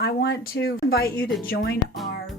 I want to invite you to join our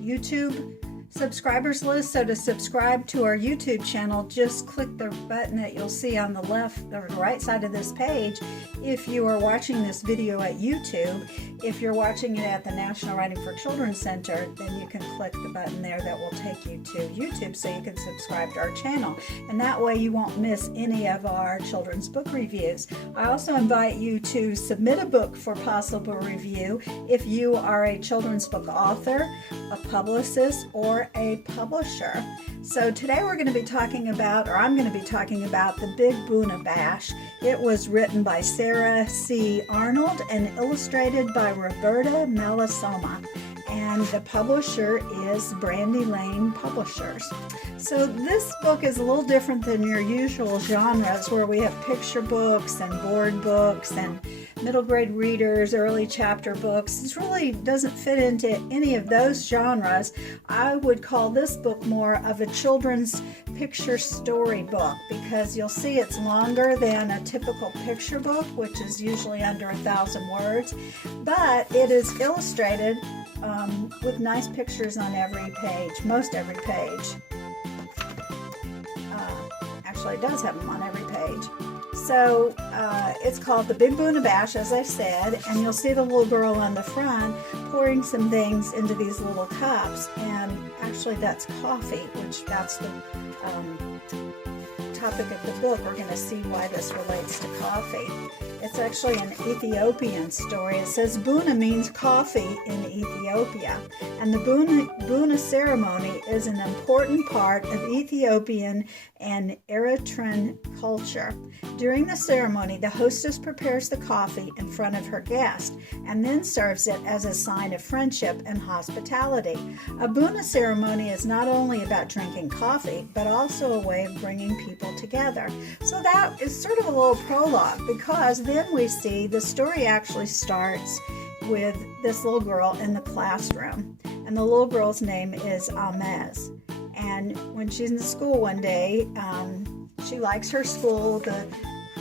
YouTube subscribers list. So to subscribe to our YouTube channel, just click the button that you'll see on the left or the right side of this page if you are watching this video at YouTube. If you're watching it at the National Writing for Children Center, then you can click the button there that will take you to YouTube so you can subscribe to our channel. And that way you won't miss any of our children's book reviews. I also invite you to submit a book for possible review if you are a children's book author, a publicist, or a publisher. So today we're going to be talking about, or I'm going to be talking about, the Big Buna Bash. It was written by Sarah C. Arnold and illustrated by Roberta Melisoma. And the publisher is Brandy Lane Publishers. So this book is a little different than your usual genres where we have picture books and board books and middle grade readers, early chapter books. This really doesn't fit into any of those genres. I would call this book more of a children's picture story book because you'll see it's longer than a typical picture book, which is usually under 1,000 words, but it is illustrated with nice pictures on every page, most every page. Actually, it does have them on every page. So it's called the Big Buna Bash, as I said, and you'll see the little girl on the front pouring some things into these little cups, and actually that's coffee, which that's the topic of the book. We're going to see why this relates to coffee. It's actually an Ethiopian story. It says Buna means coffee in Ethiopia, and the Buna ceremony is an important part of Ethiopian and Eritrean culture. During the ceremony, the hostess prepares the coffee in front of her guest and then serves it as a sign of friendship and hospitality. A Buna ceremony is not only about drinking coffee, but also a way of bringing people together. So that is sort of a little prologue, because then we see the story actually starts with this little girl in the classroom, and the little girl's name is Almaz. And when she's in school one day, she likes her school. The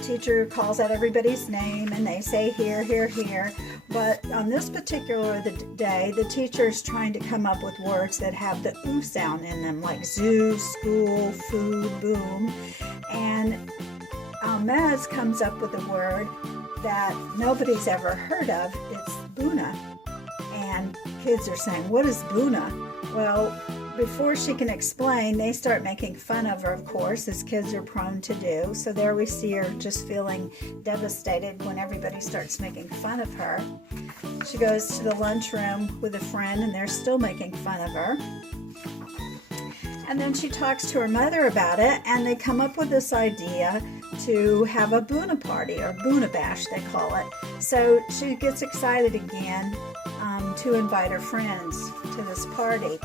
teacher calls out everybody's name and they say here, here, here. But on this particular day, the teacher's trying to come up with words that have the oo sound in them, like zoo, school, food, boom. And Almaz comes up with a word that nobody's ever heard of. It's Buna. And kids are saying, what is Buna? Well, before she can explain, they start making fun of her, of course, as kids are prone to do. So there we see her just feeling devastated when everybody starts making fun of her. She goes to the lunchroom with a friend, and they're still making fun of her. And then she talks to her mother about it, and they come up with this idea to have a Buna party, or Buna Bash, they call it. So she gets excited again to invite her friends to this party.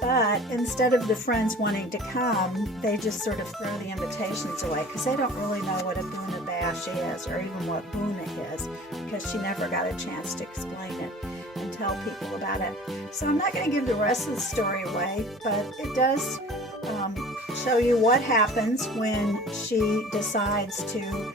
But instead of the friends wanting to come, they just sort of throw the invitations away because they don't really know what a Buna Bash is, or even what Buna is, because she never got a chance to explain it and tell people about it. So I'm not going to give the rest of the story away, but it does show you what happens when she decides to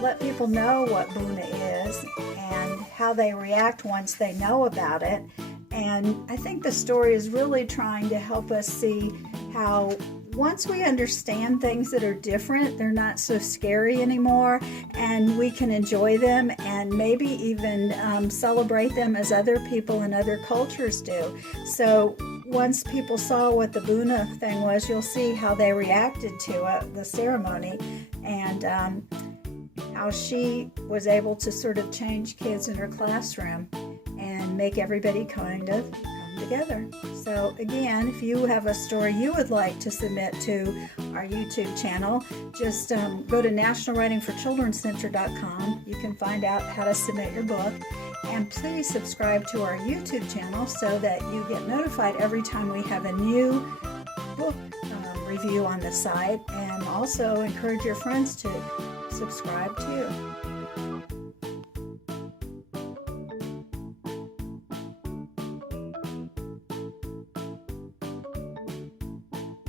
let people know what Buna is and how they react once they know about it. And I think the story is really trying to help us see how once we understand things that are different, they're not so scary anymore, and we can enjoy them and maybe even celebrate them as other people in other cultures do. So once people saw what the Buna thing was, you'll see how they reacted to the ceremony, and how she was able to sort of change kids in her classroom and make everybody kind of come together. So again, if you have a story you would like to submit to our YouTube channel, just go to nationalwritingforchildrencenter.com. You can find out how to submit your book. And please subscribe to our YouTube channel so that you get notified every time we have a new book review on the site. And also encourage your friends to subscribe too.